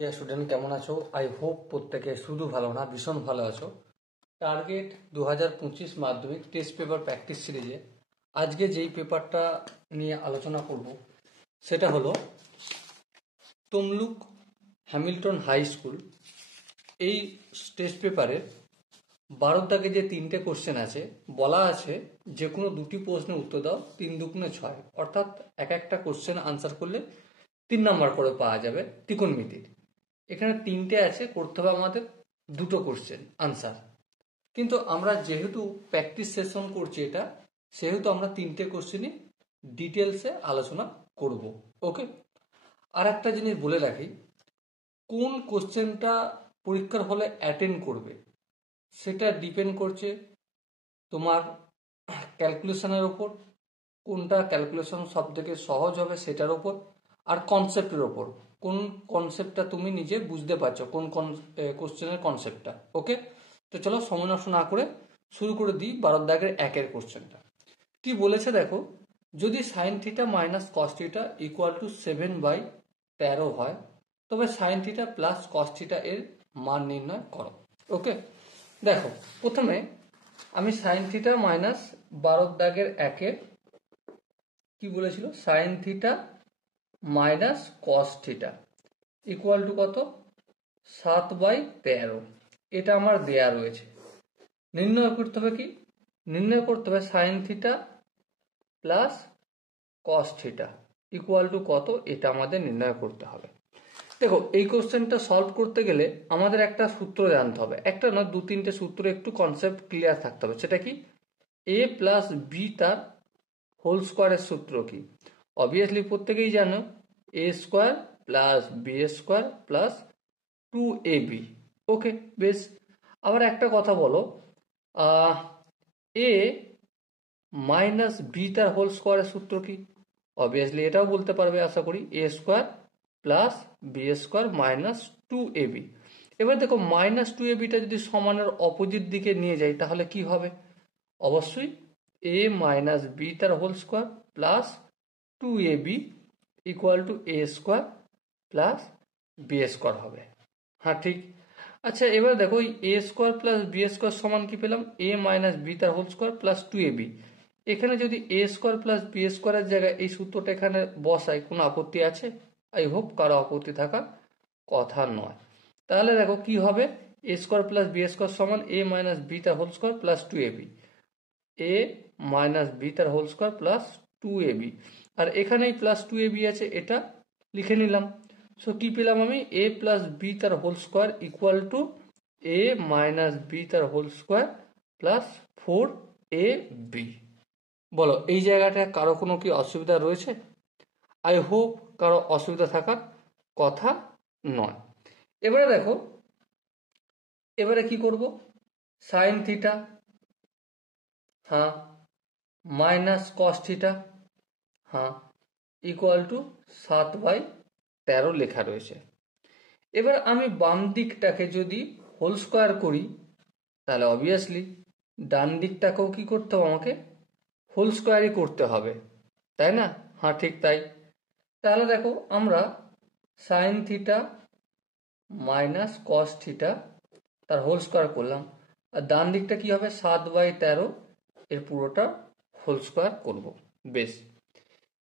Student কেমন আছো? I hope প্রত্যেকে শুধু ভালো না ভীষণ ভালো আছো। টার্গেট 2025 মাধ্যমিক টেস্ট পেপার প্র্যাকটিস সিরিজে আজকে যেই পেপারটা নিয়ে আলোচনা করব সেটা হলো তমলুক হ্যামিল্টন হাই স্কুল। এই টেস্ট পেপারের 12 দাগে যে 3টে কোশ্চেন আছে, বলা আছে যে কোনো 2টি প্রশ্নের উত্তর দাও, 3 দুগুণে 6, অর্থাৎ একটা কোশ্চেন আনসার করলে 3 নাম্বার করে পাওয়া যাবে ত্রিকোণমিতির। এখানে 3টে আছে, করতে হবে আমাদের 2টো কোশ্চেন আনসার। কিন্তু আমরা যেহেতু প্র্যাকটিস সেশন করছি এটা, সেহেতু আমরা 3টে কোশ্চেনই ডিটেলসে আলোচনা করব। ওকে, আর একটা জিনিস বলে রাখি, কোন কোশ্চেনটা পরীক্ষার হলে অ্যাটেন্ড করবে সেটা ডিপেন্ড করছে তোমার ক্যালকুলেশনের ওপর, কোনটা ক্যালকুলেশন সব থেকে সহজ হবে সেটার ওপর, আর কনসেপ্টের ওপর, কোন কনসেপ্টটা তুমি নিজে বুঝতে পারছো, কোন কোশ্চেনের কনসেপ্টটা। ওকে, তো চলো সময় নষ্ট না করে শুরু করে দিই 12 দাগের 1-এর কোশ্চেনটা। কি বলেছে দেখো, যদি sine theta minus cos theta equal to 7/13 হয়, তবে sign theta plus cos theta এর মান নির্ণয় করো। ওকে, দেখো প্রথমে আমি সাইন থিটা মাইনাস 12 দাগের 1-এর কি বলেছিল, sine theta minus cos theta equal to কত, 7/13। এটা আমার দেয়া রয়েছে। নির্ণয় করতে হবে কি, নির্ণয় করতে হবে sign theta plus cos theta equal to কত, এটা আমাদের নির্ণয় করতে হবে। দেখো এই কোশ্চেনটা সলভ করতে গেলে আমাদের একটা সূত্র জানতে হবে, একটা না 2-3টে সূত্র, একটু কনসেপ্ট ক্লিয়ার থাকতে হবে। সেটা কি, এ প্লাস বি তার হোল স্কোয়ারের সূত্র কি? অবভিয়াসলি প্রত্যেকেই জানো, A square plus B square plus 2ab। Okay, বেশ। আবার একটা কথা বলো, এ মাইনাস বি তার হোল স্কোয়ারের সূত্র কি? অবভিয়াসলি এটাও বলতে পারবে আশা করি, A square plus B square minus 2ab। এবার দেখো মাইনাস 2abটা যদি সমানের অপোজিট দিকে নিয়ে যাই তাহলে কি হবে? অবশ্যই এ মাইনাস বি তার whole square plus 2ab equal to a square plus B square হবে। হ্যাঁ ঠিক। আচ্ছা এবার দেখো a square plus B square সমান কি পেলাম, এ মাইনাস বি তার হোল স্কোয়ার প্লাস 2ab। এখানে যদি এ স্কোয়ার প্লাস বি স্কোয়ারের জায়গায় এই সূত্রটা এখানে বসাই, কোনো আপত্তি আছে? আই হোপ কারো আপত্তি থাকার কথা নয়। তাহলে দেখো কি হবে, এ স্কোয়ার প্লাস বি স্কোয়ার সমান এ মাইনাস বি তার হোল স্কোয়ার প্লাস 2ab, এ মাইনাস বি তার হোল স্কোয়ার প্লাস 2ab। আর এখানেই প্লাস 2ab আছে, এটা লিখে নিলাম। সো কি পেলাম আমি, এ প্লাস বি তার whole square equal to a minus B তার হোল স্কোয়ার প্লাস 4ab। বলো এই জায়গাটা কারো কোনো কি অসুবিধা রয়েছে? আই হোপ কারো অসুবিধা থাকার কথা নয়। এবারে দেখো, এবারে কি করব, সাইন থিটা, হ্যাঁ, মাইনাস কস থিটা, হ্যাঁ, ইকুয়াল টু 7/13 লেখা রয়েছে। এবার আমি বাম দিকটাকে যদি হোল স্কোয়ার করি তাহলে অবভিয়াসলি ডান দিকটাকেও কি করতে হবে, আমাকে হোল স্কোয়ারই করতে হবে, তাই না? হ্যাঁ ঠিক তাই। তাহলে দেখো আমরা sine theta minus cos theta তার হোল স্কোয়ার করলাম, আর ডান দিকটা কি হবে, 7/13 এর পুরোটা হোল স্কোয়ার করব। বেশ।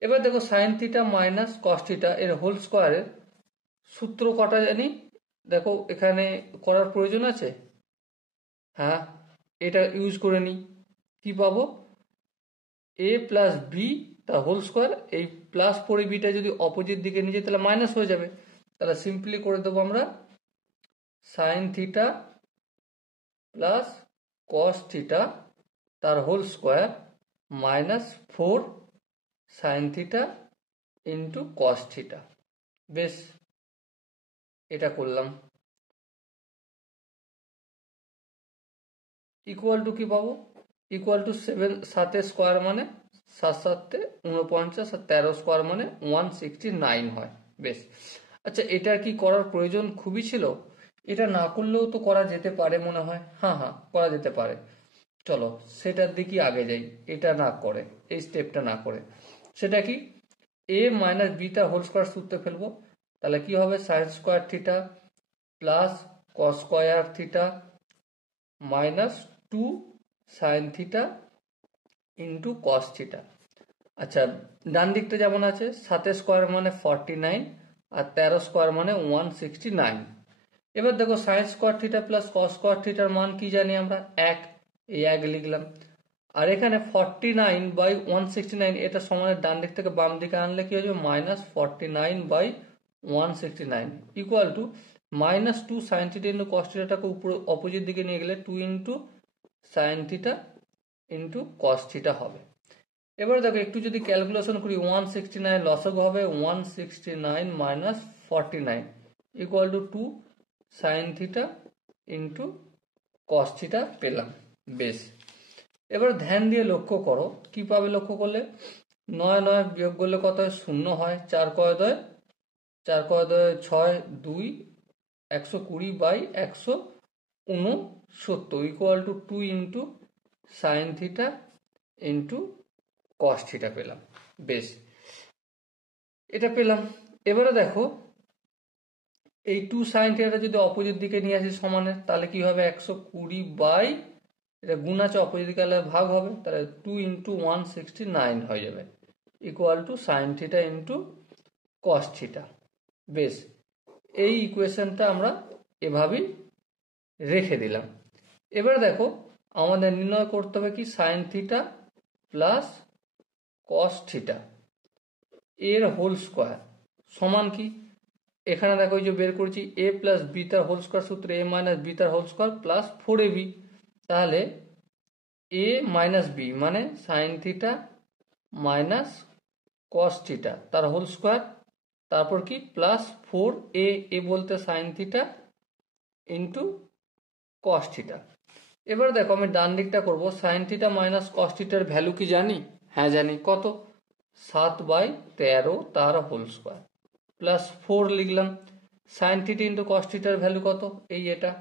এবার দেখো sine theta minus cos theta এর হোল স্কোয়ারের সূত্র কটা জানি, দেখো এখানে করার প্রয়োজন আছে? হ্যাঁ, এটা ইউজ করে নিই। কি পাবো, এ প্লাস বি তার হোল স্কোয়ার, এই প্লাস 4abটা যদি অপোজিট দিকে নিয়ে যাই তাহলে মাইনাস হয়ে যাবে। তাহলে সিম্পলি করে দেবো আমরা sine theta plus cos theta তার whole square minus 4 sine theta into cos theta. বেশ, এটা করলাম। ইকুয়াল টু কি পাবো, ইকুয়াল টু 7 স্কোয়ার মানে 7 49, আর 13 স্কোয়ার মানে 169 হয়। বেশ। আচ্ছা এটার কি করার প্রয়োজন খুবই ছিল? এটা না করলেও তো করা যেতে পারে মনে হয়। হ্যাঁ হ্যাঁ, করা যেতে পারে। চলো সেটার দিকে আগে যাই, এটা না করে, এই স্টেপটা না করে। সেটা কি, এ মাইনাস বি তার হোল স্কোয়ার সূত্রে ফেলবো। তাহলে কি হবে sine square theta plus cos square theta minus 2 sine theta into cos theta. আচ্ছা, ডান দিকটা যেমন আছে, 7 স্কোয়ার মানে 49 আর 13 স্কোয়ার মানে 169। এবার দেখো sine square theta plus cos square থিটার মান কি জানি আমরা, 1, এই 1 লিখলাম। আর এখানে 49/169 এটা সমানের ডান দিক থেকে বাম দিকে আনলে কি হয়ে যাবে, -49/169 equal to -2 sine theta into cos থিটাটাকে উপরে অপোজিট দিকে নিয়ে গেলে 2 into sine theta into cos theta হবে। এবার দেখো একটু যদি ক্যালকুলেশন করি, 169 লসাগু হবে 169 minus 49 equal to 2 sine theta into cos theta পেলাম। বেশ, এবার ধ্যান দিয়ে লক্ষ্য করো, কি পাবে লক্ষ্য করলে, 9 9 বিয়োগ করলে কত হয়, 0 হয়। 4 কয় 6, 2 120/169 equal to 2 into sine theta into cos theta পেলাম। বেশ, এটা পেলাম। এবারে দেখো এই 2 সাইন থিটা যদি অপোজিট দিকে নিয়ে আসি সমানের, তাহলে কি হবে, 120 এটা গুণ আছে অপোজিট দিকে ভাগ হবে, তাহলে 2 ইন্টু 169 হয়ে যাবে equal to sign theta into cos theta. বেশ, এই ইকুয়েশনটা আমরা এভাবেই রেখে দিলাম। এবার দেখো আমাদের নির্ণয় করতে হবে কি, sign theta plus cos theta এর হোল স্কোয়ার সমান কি, এখানে দেখো এই যে বের করেছি a প্লাস বি তার হোল স্কোয়ার সূত্রে a মাইনাস বি তার হোল স্কোয়ার প্লাস 4ab, তাহলে a মাইনাস বি মানে sine theta minus cos theta তার হোল স্কোয়ার, তারপর কি প্লাস 4a বলতে sign theta into cos theta. এবার দেখো আমি ডান দিকটা করবো, সাইন থিটা মাইনাস কস থিটার ভ্যালু কি জানি, হ্যাঁ জানি, কত, 7/13 তার হোল স্কোয়ার প্লাস 4 লিখলাম। সাইন থিটা ইন্টু কস থিটার ভ্যালু কত, এই এটা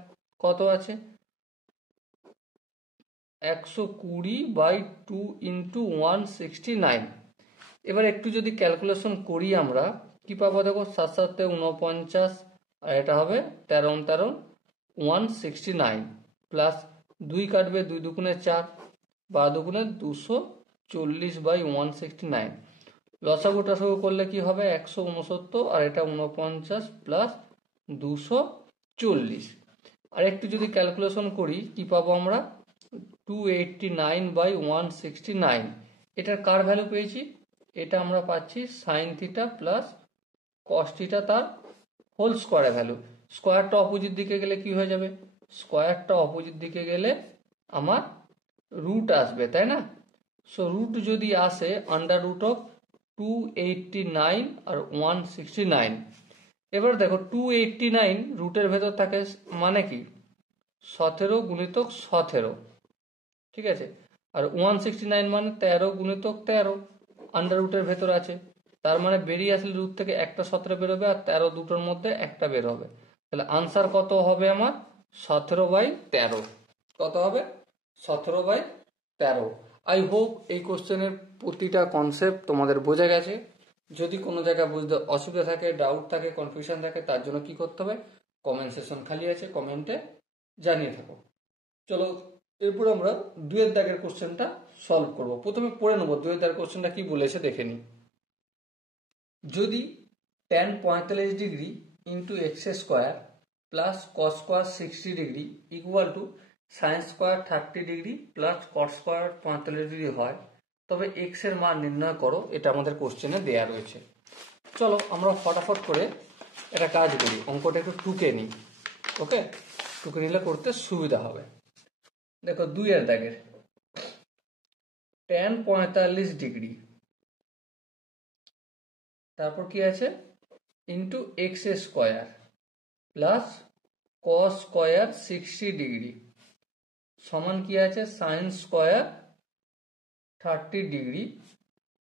কত আছে, 120/2 ইন্টু 169। এবার একটু যদি ক্যালকুলেশন করি আমরা কি পাবো, দেখো 7 7 49 আর এটা হবে 13 13 169 প্লাস 2 কাটবে, 2 দুগুণে 4, 12 দুগুণে 240/169, লসাগু টসাগু করলে কি হবে 169 আর এটা 49 প্লাস 240। আর একটু যদি ক্যালকুলেশন করি কি পাবো আমরা, 289/169, এটার কার ভ্যালু পেয়েছি, এটা আমরা পাচ্ছি sign theta plus cos theta তার হোল স্কোয়ারের ভ্যালু। স্কোয়ারটা অপোজিট দিকে গেলে কি হয়ে যাবে, স্কোয়ারটা অপোজিট দিকে গেলে আমার রুট আসবে, তাই না। সো রুট যদি আসে আন্ডার রুট অফ 289 আর 169। এবার দেখো 289 রুটের ভেতর থাকে মানে কি 17 গুণিতক 17, ঠিক আছে, আর 169 মানে 13 গুণিতক 13 আন্ডার রুটের ভেতর আছে, তার মানে বেরিয়ে আসলে রুট থেকে একটা 17 বেরোবে আর 13 দুটোর মধ্যে একটা বের হবে, তাহলে আনসার কত হবে আমার 17/13, কত হবে 17/13। আই হোপ এই কোশ্চেনের প্রতিটা কনসেপ্ট তোমাদের বোঝা গেছে। যদি কোনো জায়গায় বুঝতে অসুবিধা থাকে, ডাউট থাকে, কনফিউশন থাকে, তার জন্য কি করতে হবে, কমেন্ট সেকশন খালি আছে, কমেন্টে জানিয়ে থাকো। চলো এরপর আমরা 2 দাগের কোশ্চেনটা সলভ করব। প্রথমে পড়ে নেবো 2 দাগের কোশ্চেনটা কি বলেছে দেখে নিই। যদি tan 45 degree into x square plus cos square 60 degree equal to sine square 30 degree plus cos square 45 degree হয়, তবে এক্স এর মান নির্ণয় করো, এটা আমাদের কোশ্চেনে দেয়া রয়েছে। চলো আমরা ফটাফট করে এটা কাজ করি, অঙ্কটা একটু টুকে নিই। ওকে, টুকে নিলে করতে সুবিধা হবে। দেখো 2 দাগের tan 45 ডিগ্রি, তারপর কি আছে into x square plus cos square 60 degree সমান কি আছে sine square 30 degree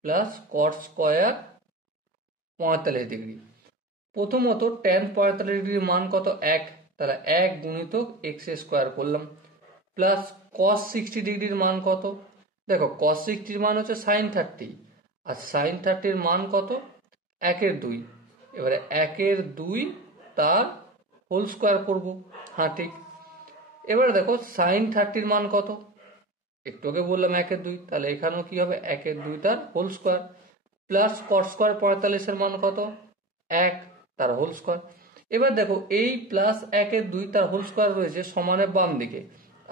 plus cot square 45 degree. প্রথমত tan 45 ডিগ্রির মান কত, 1, তাহলে 1 গুণিতক এক্স স্কোয়ার করলাম, প্লাস কস 60 ডিগ্রির মান কত, দেখো কস 60 মান হচ্ছে সাইন 30 আর সাইন 30 এর মান কত 1/2, এবারে 1 2 তার হোল স্কোয়ার করবো। হ্যাঁ ঠিক। এবারে দেখো সাইন 30 মান কত, একটু আগে বললাম 1 2, তাহলে এখানেও কি হবে 1 2 তার whole square plus cot square 45 মান কত 1 তার হোল স্কোয়ার। এবার দেখো এই প্লাস 1 2 তার হোল স্কোয়ার রয়েছে সমানের বাম দিকে,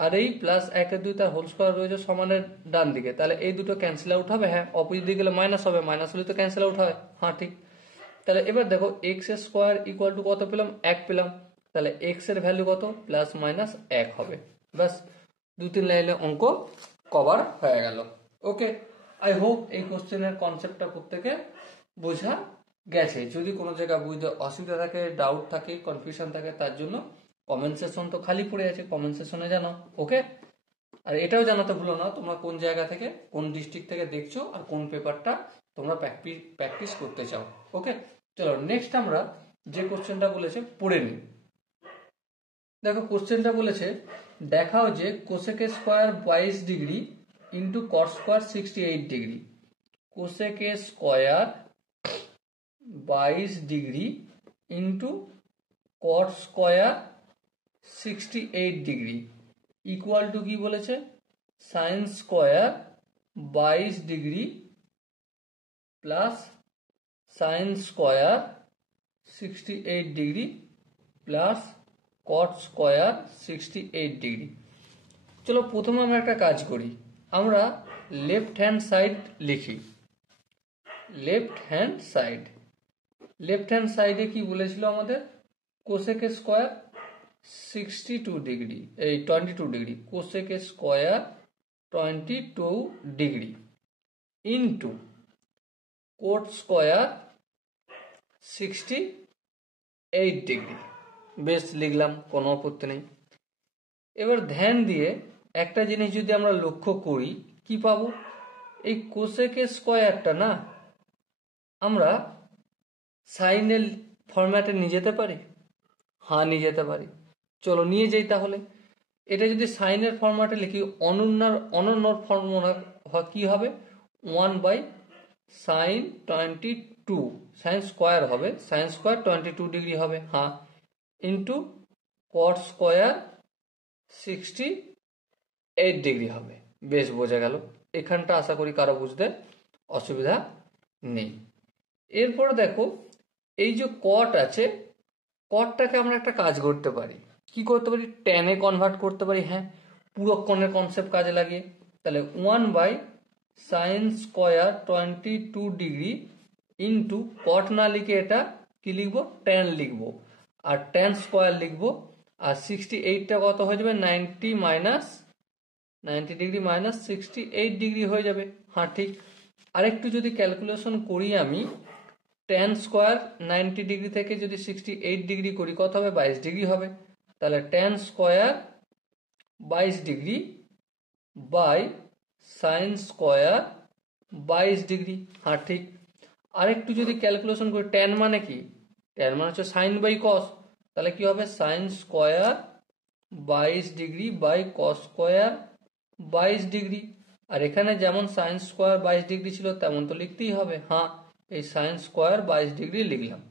আর এই প্লাস 1 2 তার হোল স্কোয়ার রয়েছে সমানের ডান দিকে, তাহলে এই দুটো ক্যান্সেল আউট হবে। হ্যাঁ, অপোজিট দিকে গেলে মাইনাস হবে, মাইনাস হলে তো ক্যান্সেল আউট হয়। হ্যাঁ ঠিক। তাহলে এবার দেখো এক্স স্কোয়ার ইকুয়াল টু কত পেলাম 1 পেলাম, তাহলে এক্স এর ভ্যালু কত প্লাস মাইনাস 1 হবে। ব্যাস 2-3 লাইনে অঙ্ক কভার হয়ে গেল। ওকে, আই হোপ এই কোশ্চেনের কনসেপ্টটা প্রত্যেকে বোঝা গেছে। যদি কোনো জায়গায় বুঝতে অসুবিধা থাকে, ডাউট থাকে, কনফিউশন থাকে, তার জন্য কমেন্ট সেকশন তো খালি পড়ে আছে, কমেন্ট সেকশনে জানাও। ওকে, আর এটাও জানাতে ভুলো না তোমরা কোন জায়গা থেকে, কোন ডিস্ট্রিক্ট থেকে দেখছো, আর কোন পেপারটা তোমরা প্র্যাকটিস করতে চাও। ওকে, চলো নেক্সট আমরা যে কোশ্চেনটা বলেছে পড়ে নিই। দেখো কোশ্চেনটা বলেছে দেখাও যে cosec square 22 degree into cot square 68 degree, cosec square 22 degree into cot square 68 degree equal to কি বলেছে sign square 22 degree plus sine square 68 degree plus cot square 68 degree. চলো প্রথমে আমরা একটা কাজ করি, আমরা লেফট হ্যান্ড সাইড লিখি। লেফট হ্যান্ড সাইডে কি বলেছিল আমাদের কোসেক স্কোয়ার 62 ডিগ্রি, এই 22 degree, cosec square 22 degree into coat square 68 degree. বেশ লিখলাম, কোনো আপত্তি নেই। এবার ধ্যান দিয়ে একটা জিনিস যদি আমরা লক্ষ্য করি কি পাবো, এই কোসেক স্কোয়ারটা না আমরা সাইনের ফরম্যাটে নিয়ে যেতে পারি। হ্যাঁ নিয়ে যেতে পারি, চলো নিয়ে যাই। তাহলে এটা যদি সাইনের ফরম্যাটে লিখি, অনন্যর ফর্মুলা কি হবে 1/sin 22, সাইন স্কোয়ার হবে, সাইন স্কোয়ার 22 ডিগ্রি হবে। হ্যাঁ, ইন্টু কট স্কোয়ার 68 ডিগ্রি হবে। বেশ বোঝা গেল, এখানটা আশা করি কারো বুঝতে অসুবিধা নেই। এরপরে দেখো এই যে কট আছে, কটটাকে আমরা একটা কাজ করতে পারি, কি করতে পারি ট্যানে কনভার্ট করতে পারি। হ্যাঁ, পুরক্ষণের কনসেপ্ট কাজে লাগিয়ে, তাহলে 1/sin square 22 degree into cot না লিখে এটা কি লিখবো ট্যান লিখবো, আর ট্যান স্কোয়ার লিখবো, আর 68টা কত হয়ে যাবে 90 ডিগ্রি মাইনাস 68 ডিগ্রি হয়ে যাবে। হ্যাঁ ঠিক। আরেকটু যদি ক্যালকুলেশন করি আমি, ট্যান স্কোয়ার 90 ডিগ্রি থেকে যদি 68 ডিগ্রি করি কত হবে 22 ডিগ্রি হবে। তাহলে tan square 22 degree by sine square 22 degree. হ্যাঁ ঠিক। আরেকটু যদি ক্যালকুলেশন করি, ট্যান মানে কি, ট্যান মানে হচ্ছে সাইন বাই কস, তাহলে কি হবে sine square 22 degree by cos square 22 degree. আর এখানে যেমন সাইন স্কোয়ার 22 ডিগ্রি ছিল তেমন তো লিখতেই হবে। হ্যাঁ, এই সাইন স্কোয়ার 22 ডিগ্রি লিখলাম।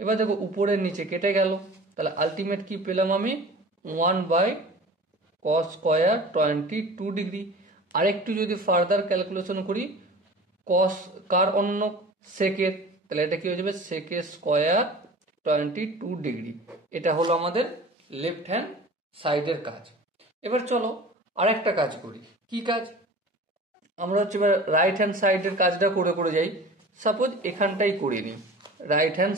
এবার দেখো উপরের নিচে কেটে গেল, তাহলে আলটিমেট কি পেলাম আমি 1/cos স্কোয়ার 22 ডিগ্রি। আরেকটু যদি ফার্দার ক্যালকুলেশন করি, কস কার অন্য সেকের, তাহলে এটা কি হয়ে যাবে সেকে স্কোয়ার 22 ডিগ্রি। এটা হলো আমাদের লেফট হ্যান্ড সাইডের কাজ। এবার চলো আরেকটা কাজ করি। কি কাজ, আমরা হচ্ছে এবার রাইট হ্যান্ড সাইডের কাজটা করে যাই। সাপোজ এখানটাই করে নিই, রাইট হ্যান্ড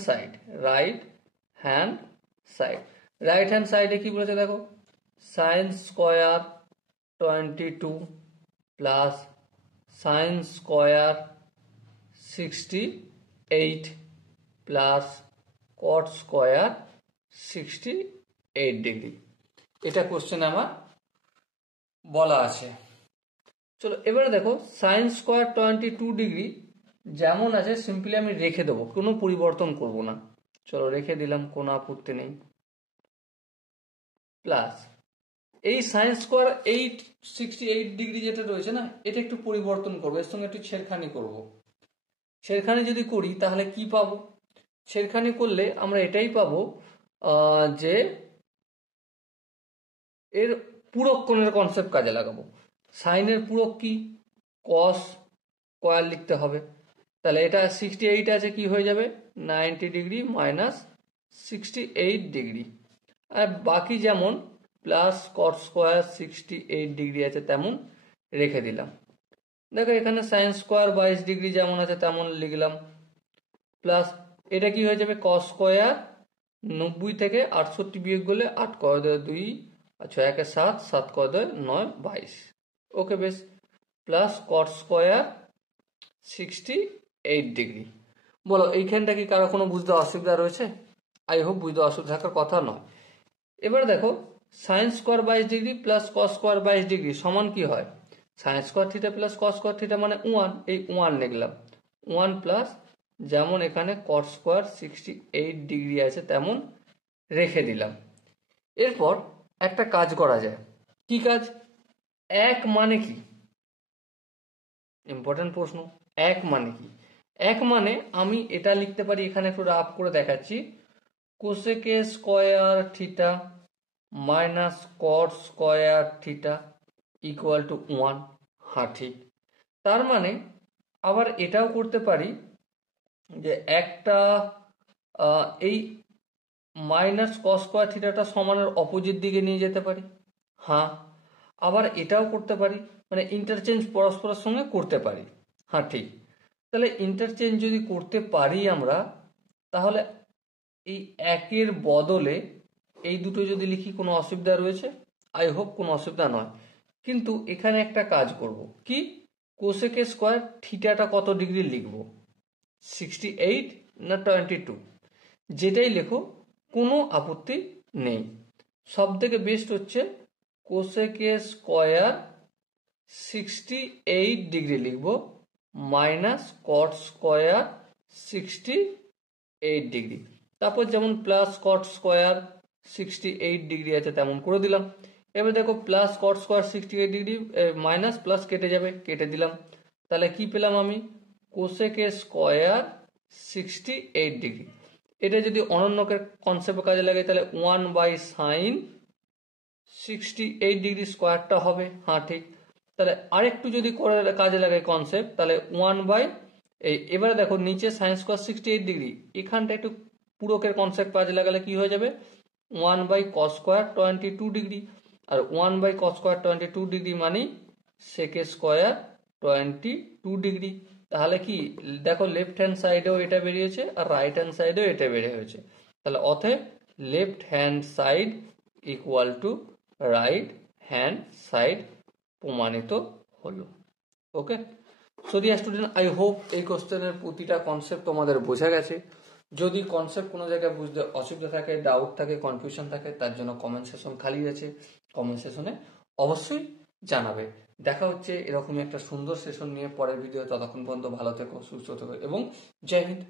সাইডে কি বলেছে দেখো sign square 22 plus sine square 68 plus cot square 68 degree. এটা কোশ্চেন আমার বলা আছে। চলো এবারে দেখো সাইন স্কোয়ার 22 ডিগ্রি যেমন আছে সিম্পলি আমি রেখে দেবো, কোনো পরিবর্তন করব না। চলো রেখে দিলাম, কোনো আপত্তি নেই। প্লাস এই সাইন স্কোয়ার 68 ডিগ্রি যেটা রয়েছে না, এটা একটু পরিবর্তন করবো, এর সঙ্গে একটু ছেড়খানি করব। ছেড়খানি যদি করি তাহলে কি পাবো, ছেড়খানি করলে আমরা এটাই পাবো যে এর পূরক কোণের কনসেপ্ট কাজে লাগাবো। সাইনের পূরক কি? কস স্কয়ার লিখতে হবে। তাহলে এটা 68 আছে, কি হয়ে যাবে 90 ডিগ্রি মাইনাস 68 ডিগ্রি। আর বাকি যেমন প্লাস কট স্কোয়ার 68 ডিগ্রি আছে তেমন রেখে দিলাম। দেখো এখানে সাইন স্কোয়ার 22 ডিগ্রি যেমন আছে তেমন লিখলাম। প্লাস এটা কি হয়ে যাবে কস স্কোয়ার 90 থেকে 68 বিয়োগ করলে 8 কয় 2 আচ্ছা 1 7 7 কয় 9 22। ওকে বেশ। Plus cot square 68 degree. বলো এইখানটা কি কারো কোনো বুঝতে অসুবিধা রয়েছে? আই হোপ বুঝতে অসুবিধা থাকার কথা নয়। এবার দেখো sign square 22 degree plus cos square 22 degree সমান কি হয়? Sine square theta plus cos square theta মানে 1, এই 1 লিখলাম। 1 প্লাস যেমন এখানে কট স্কোয়ার 68 ডিগ্রি আছে তেমন রেখে দিলাম। এরপর একটা কাজ করা যায়। কি কাজ? এক মানে কি? ইম্পর্টেন্ট প্রশ্ন। এক মানে কি? এক মানে আমি এটা লিখতে পারি, এখানে একটু রাফ করে দেখাচ্ছি, cosec square theta minus caught square theta equal to 1। হ্যাঁ ঠিক। তার মানে আবার এটাও করতে পারি যে একটা এই মাইনাস কস স্কয়ার থিটাটা সমানের অপোজিট দিকে নিয়ে যেতে পারি। হ্যাঁ। আবার এটাও করতে পারি, মানে ইন্টারচেঞ্জ পরস্পরের সঙ্গে করতে পারি। হ্যাঁ ঠিক। তাহলে ইন্টারচেঞ্জ যদি করতে পারি আমরা, তাহলে এই একের বদলে এই দুটো যদি লিখি কোনো অসুবিধা রয়েছে? আই হোপ কোনো অসুবিধা নয়। কিন্তু এখানে একটা কাজ করব কি, কোসেকে স্কোয়ার থিটাটা কত ডিগ্রি লিখব? 68 না 22? যেটাই লেখো কোনো আপত্তি নেই। সব থেকে বেস্ট হচ্ছে কোসেকে স্কয়ার 68 ডিগ্রি লিখব মাইনাস কট স্কয়ার 68 ডিগ্রি। তারপর যেমন প্লাস কট স্কয়ার 68 ডিগ্রি আছে তেমন করে দিলাম। এবার দেখো plus cot square 68 degree minus plus কেটে যাবে, কেটে দিলাম। তাহলে কি পেলাম আমি? Cosec square 68 degree. এটা যদি অনন্যকের কনসেপ্ট কাজে লাগে তাহলে 1 বাই সাইন 68 ডিগ্রি স্কোয়ারটা হবে। হ্যাঁ ঠিক। তাহলে আরেকটু যদি করে কাজে লাগে কনসেপ্ট, তাহলে 1 বাই এবারে দেখো নিচে সাইন স্কোয়ার 68 ডিগ্রি, এখানটা একটু পূরকের কনসেপ্ট কাজে লাগালে কি হয়ে যাবে? 1 বাই কস স্কোয়ার 22 ডিগ্রি। আর 1 বাই কস স্কোয়ার 22 ডিগ্রি মানে সেকে স্কোয়ার 22 ডিগ্রি। তাহলে কি দেখো লেফট হ্যান্ড সাইডেও এটা বেরিয়েছে আর রাইট হ্যান্ড সাইডেও এটা বেরিয়ে হয়েছে। তাহলে অতএব left hand side equal to right hand side প্রমাণিত হলো। Okay. So dear student, I hope এই কোশ্চেনের প্রতিটা কনসেপ্ট তোমাদের বোঝা গেছে। যদি কনসেপ্ট কোনো জায়গায় বুঝতে অসুবিধা থাকে, ডাউট থাকে, কনফিউশন থাকে, তার জন্য কমেন্ট সেশন খালি আছে। কমেন্ট সেশনে অবশ্যই জানাবে। দেখা হচ্ছে এরকমই একটা সুন্দর সেশন নিয়ে পরের ভিডিও। ততক্ষণ পর্যন্ত ভালো থেকো, সুস্থ থেকো এবং জয় হিন্দ।